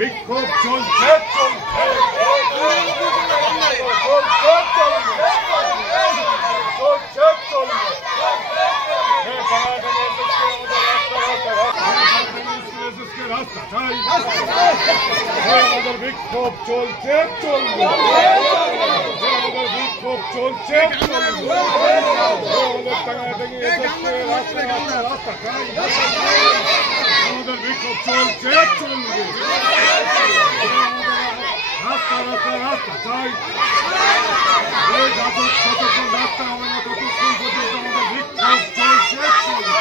বিক্ষোভ চলছে রাস্তা চাই, আমাদের বিক্ষোভ চলছে চলবে, আমাদের বিক্ষোভ চলছে চলবে, আমাদের টাঙাটাঙি রাস্তা রাস্তা রাস্তা চাই, আমাদের বিক্ষোভ চলছে চলবে, রাস্তা রাস্তা রাস্তা চাই, যতক্ষণ রাস্তা হবে না ততক্ষণ পর্যন্ত আমাদের বিক্ষোভ চলছে চলবে।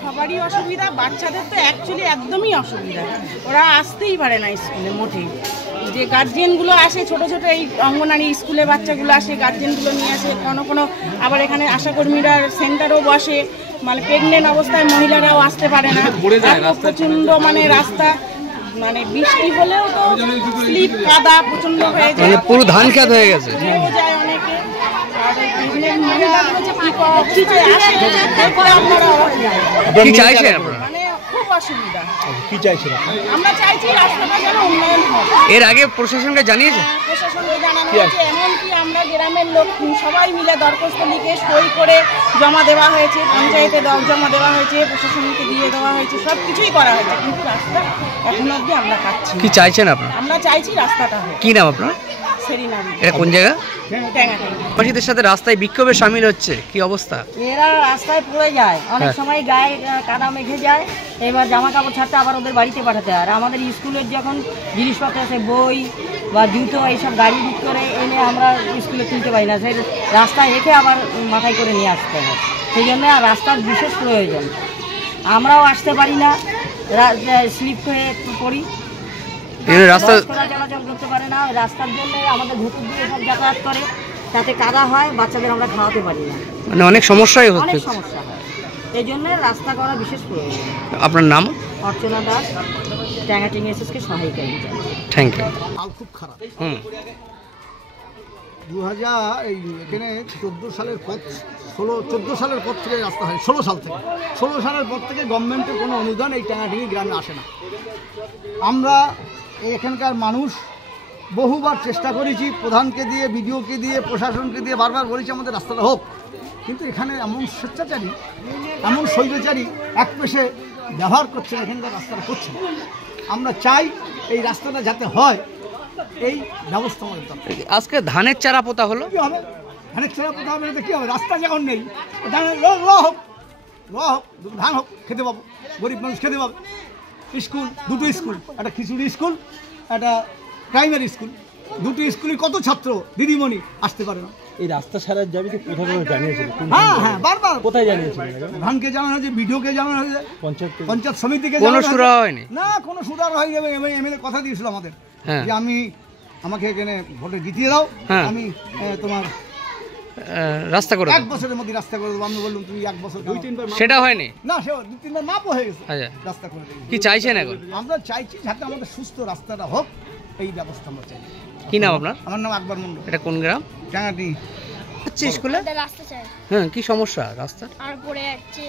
সবারই অসুবিধা, বাচ্চাদের তো অ্যাকচুয়ালি একদমই অসুবিধা, ওরা আসতেই পারে না স্কুলে মোটেই। যে গার্জিয়ানগুলো আসে ছোট ছোট এই অঙ্গনারী স্কুলে বাচ্চাগুলো আসে, গার্জিয়ানগুলো নিয়ে আসে, কোনো আবার এখানে আশাকর্মীরা সেন্টারও বসে, মানে প্রেগনেন্ট অবস্থায় মহিলারাও আসতে পারে না, প্রচণ্ড মানে রাস্তা, মানে বৃষ্টি হলেও তো স্লিপ কাদা প্রচণ্ড হয়ে যায়, পুরো ধান খেত হয়ে গেছে, যায় অনেকে। কি চাইছেন আপনারা? মানে খুব অসুবিধা। কি চাইছেন? আমরা চাইছি রাস্তাটা যেন উন্নয়ন হয়। এর আগে প্রশাসনকে জানিয়েছে? প্রশাসনকে জানানো হয়েছে, এমনকি আমরা গ্রামের লোক সবাই মিলে দরখাস্ত লিখে সই করে জমা দেওয়া হয়েছে, পঞ্চায়েতে জমা দেওয়া হয়েছে, প্রশাসনকে দিয়ে দেওয়া হয়েছে, সব কিছুই করা হয়েছে, কিন্তু রাস্তা এখন অবধি আমরা পাচ্ছি। কি চাইছেন আপনারা? আমরা চাইছি রাস্তাটা হোক। কি নাম আপনার? এটা কোন জায়গা? বাসীদের সাথে রাস্তায় বিক্ষোভে শামিল হচ্ছে, কি অবস্থা? এরা রাস্তায় পড়ে যায়, অনেক সময় গায়ে কাদা মেখে যায়, এবার জামা কাপড় ছাড়তে আবার ওদের বাড়িতে পাঠাতে হয়। আর আমাদের স্কুলের যখন জিনিসপত্র আছে, বই বা জুতো এইসব গাড়ি বুক করে এনে আমরা স্কুলে তুলতে পারি না, সেই রাস্তায় রেখে আবার মাথায় করে নিয়ে আসতে হয়। সেই জন্য রাস্তার বিশেষ প্রয়োজন। আমরাও আসতে পারি না, স্লিপ হয়ে পড়ি, রাস্তা চলাচল করতে পারে না। রাস্তার জন্য আমাদের ভুতুর দিয়ে সব যাতায়াত করে, তাতে কাদা হয়, বাচ্চাদের আমরা খাওয়াতে পারি না, মানে অনেক সমস্যাই হচ্ছে, অনেক সমস্যা হয়। এই জন্য রাস্তা করা বিশেষ প্রয়োজন। আপনার নাম? অর্চনা দাস, ট্যাঙ্গাটিং এসএসকে সহায়িকা। Thank you. খুব খারাপ। 2000 এখানে 14 সালের পর 14 সালের পর থেকে রাস্তা হয়, 16 সাল থেকে, 16 সালের পর থেকে গভর্নমেন্টের কোনো অনুদান এই টাঙ্গাটিঙ্গি গ্রামে আসে না। আমরা এখানকার মানুষ বহুবার চেষ্টা করেছি, প্রধানকে দিয়ে, বিডিওকে দিয়ে, প্রশাসনকে দিয়ে বারবার বলেছি আমাদের রাস্তাটা হোক, কিন্তু এখানে এমন স্বেচ্ছাচারী, এমন স্বৈরাচারী এক পেশে ব্যবহার করছে, এখানকার রাস্তাটা করছে না। আমরা চাই এই রাস্তাটা যাতে হয়, এই ব্যবস্থা আমাদের দরকার। আজকে ধানের চারা পোতা হলো, কী হবে? ধানের চারা পোতা হবে না, কী হবে? রাস্তা যখন নেই, ধানের ল হোক, ধান হোক, খেতে পাবো, গরিব মানুষ খেতে পাবে। স্কুল, দুটো স্কুল, একটা খিচুড়ি স্কুল, একটা প্রাইমারি স্কুল, দুটো স্কুলে কত ছাত্র দিদিমণি আসতে পারে না। এই রাস্তা সারার যাবে তো কোথাও জানিয়েছিল? হ্যাঁ, বারবার। কোথায় জানিয়েছিল? ধানকে জানানো হয়েছে, বিডিওকে জানানো হয়েছে, পঞ্চায়েত সমিতিকে কোনো সুরাহা হয়নি। না, কোনো সুরাহা হয়ে যাবে। এমএলএ কথা দিয়েছিল আমাদের যে আমাকে এখানে ভোটে জিতিয়ে দাও, আমি তোমার রাস্তা করে 1 বছরের মধ্যে রাস্তা করে দেবো। আমি বললাম তুমি 1 বছর, 2-3 বার, সেটা হয়নি না, সে 2-3 বার মাপও হয়ে গেছে, রাস্তা করে দেবো। কি চাইছেন এখন? আমরা চাইছি যাতে আমাদের সুস্থ রাস্তাটা হোক, এই ব্যবস্থা আমরা চাই। কি নাম আপনার? আমার নাম আকবর মন্ডল। এটা কোন গ্রাম? টাঙ্গাটি। আচ্ছা, স্কুলে রাস্তা চাই। কি সমস্যা? রাস্তা আর পড়ে যাচ্ছে,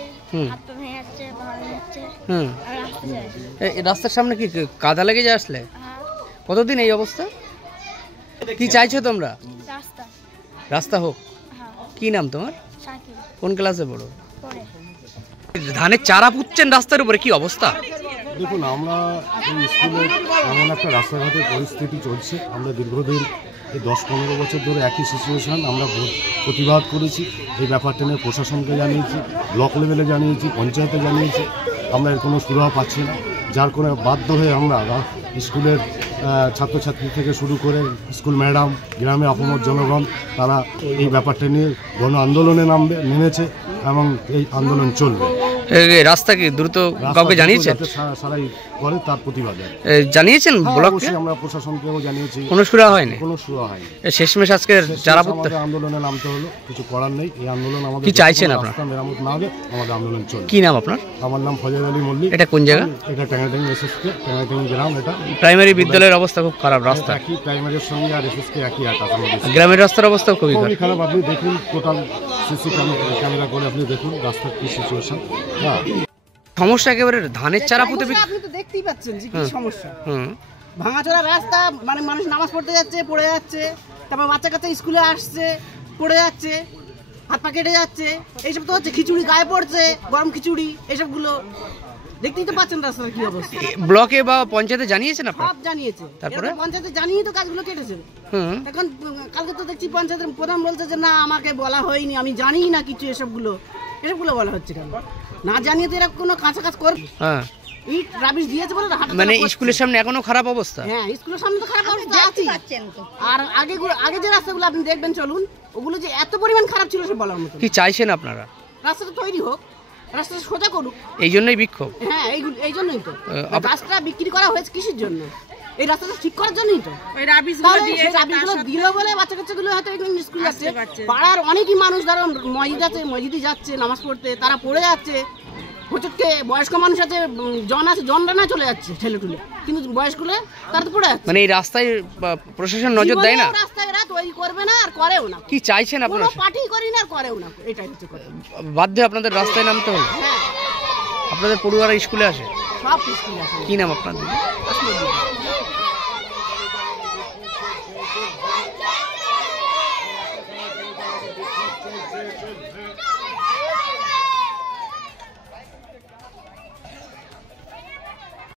হাত পা ভেঙে যাচ্ছে, ভাঙা যাচ্ছে, আর রাস্তা চাই। এই রাস্তার সামনে কি কাদা লেগে যায় আসলে? কতদিন এই অবস্থা? কি চাইছো তোমরা? রাস্তা হোক। কি নাম তোমার? কোন ক্লাসে পড়ো? ধানের চারা পুঁতছেন রাস্তার উপরে, কি অবস্থা? দেখুন, আমরা এই স্কুলে এমন একটা রাস্তাঘাটের পরিস্থিতি চলছে, আমরা দীর্ঘদিন এই 10-15 বছর ধরে একই সিচুয়েশান আমরা প্রতিবাদ করেছি। এই ব্যাপারটা নিয়ে প্রশাসনকে জানিয়েছি, ব্লক লেভেলে জানিয়েছি, পঞ্চায়েতে জানিয়েছি, আমরা এর কোনো সুরাহা পাচ্ছি না। যার কোনো বাধ্য হয়ে আমরা স্কুলের ছাত্রছাত্রী থেকে শুরু করে স্কুল ম্যাডাম, গ্রামে অপমর জনগণ, তারা এই ব্যাপারটা নিয়ে গণ আন্দোলনে নেমেছে এবং এই আন্দোলন চলবে। রাস্তা কি দ্রুত কাউকে জানিয়েছেন? সারাই করে তার প্রতিবাদে জানিয়েছেন ব্লককে? আমরা প্রশাসনকেও জানিয়েছি, কোনো সুরা হয়নি। কোনো সুরা হয়নি। শেষমেশ আজকে যারা আন্দোলনে নামতে হলো, কিছু করার নেই। এই আন্দোলন আমাদের কি চাইছেন আপনারা? মেরামত না হলে আমাদের আন্দোলন চলবে। কি নাম আপনার? আমার নাম ফজল আলী মল্লিক। এটা কোন জায়গা? এটা ট্যাঙ্গাটাঙ্গি এসএসকে, ট্যাঙ্গাটাঙ্গি গ্রাম। এটা প্রাইমারি বিদ্যালয়ের অবস্থা খুব খারাপ, রাস্তা একই প্রাইমারির সঙ্গে আর এসএসকে একই আকাশ। গ্রামের রাস্তার অবস্থা খুবই খারাপ। আপনি দেখুন টোটাল সিসি ক্যামেরা করে আপনি দেখুন রাস্তার কি সিচুয়েশন। হ্যাঁ, সমস্যা একেবারে ধানের চারা পুঁতে। আপনি তো দেখতেই পাচ্ছেন যে কি সমস্যা। ভাঙাচোরা রাস্তা, মানে মানুষ নামাজ পড়তে যাচ্ছে, পড়ে যাচ্ছে, তারপর বাচ্চা কাচ্চা স্কুলে আসছে, পড়ে যাচ্ছে, হাত পা কেটে যাচ্ছে, এইসব তো হচ্ছে। খিচুড়ি গায়ে পড়ছে, গরম খিচুড়ি, এইসবগুলো দেখতেই তো পাচ্ছেন রাস্তার কি অবস্থা। ব্লকে বা পঞ্চায়েতে জানিয়েছেন আপনারা? সব জানিয়েছে। তারপরে পঞ্চায়েতে জানিয়ে তো কাজগুলো কেটেছে। এখন কালকে তো দেখছি পঞ্চায়েতের প্রধান বলছে যে না আমাকে বলা হয়নি, আমি জানি না কিছু। এসবগুলো বলা হচ্ছে কেন? না জানিয়ে তো এরকম কোনো কাঁচা কাজ করবে। ইট রাবিশ দিয়েছে বলে মানে স্কুলের সামনে এখনো খারাপ অবস্থা। হ্যাঁ, স্কুলের সামনে তো খারাপ অবস্থা আছে। আর আগে যে রাস্তাগুলো আপনি দেখবেন, চলুন, ওগুলো যে এত পরিমাণ খারাপ ছিল সে বলার মতো। কি চাইছেন আপনারা? রাস্তাটা তৈরি হোক, রাস্তাটা সোজা করুক। এই জন্যই বিক্ষোভ? হ্যাঁ, এই জন্যই তো রাস্তা বিক্রি করা হয়েছে। কিসের জন্য? এই রাস্তাটা ঠিক করার জন্যই তো। ওই রাবিশগুলো দিল বলে বাচ্চা কাচ্চাগুলো হয়তো স্কুল যাচ্ছে। পাড়ার অনেকই মানুষ ধরো মসজিদে যাচ্ছে নামাজ পড়তে, তারা পড়ে যাচ্ছে। হোচটকে বয়স্ক মানুষ আছে, জনরানা চলে যাচ্ছে ঠেলে টুলে, কিন্তু বয়স্কগুলো তারা তো পড়ে যাচ্ছে। মানে এই রাস্তায় প্রশাসন নজর দেয় না? রাস্তায় এরা তৈরি করবে না আর করেও না। কি চাইছেন আপনারা? কোনো পার্টি করি না আর করেও না, এটাই হচ্ছে করে। বাধ্য আপনাদের রাস্তায় নামতে হলো? হ্যাঁ। আপনাদের পড়ুয়ারা স্কুলে আসে? সব স্কুলে আসে। কি নাম আপনার?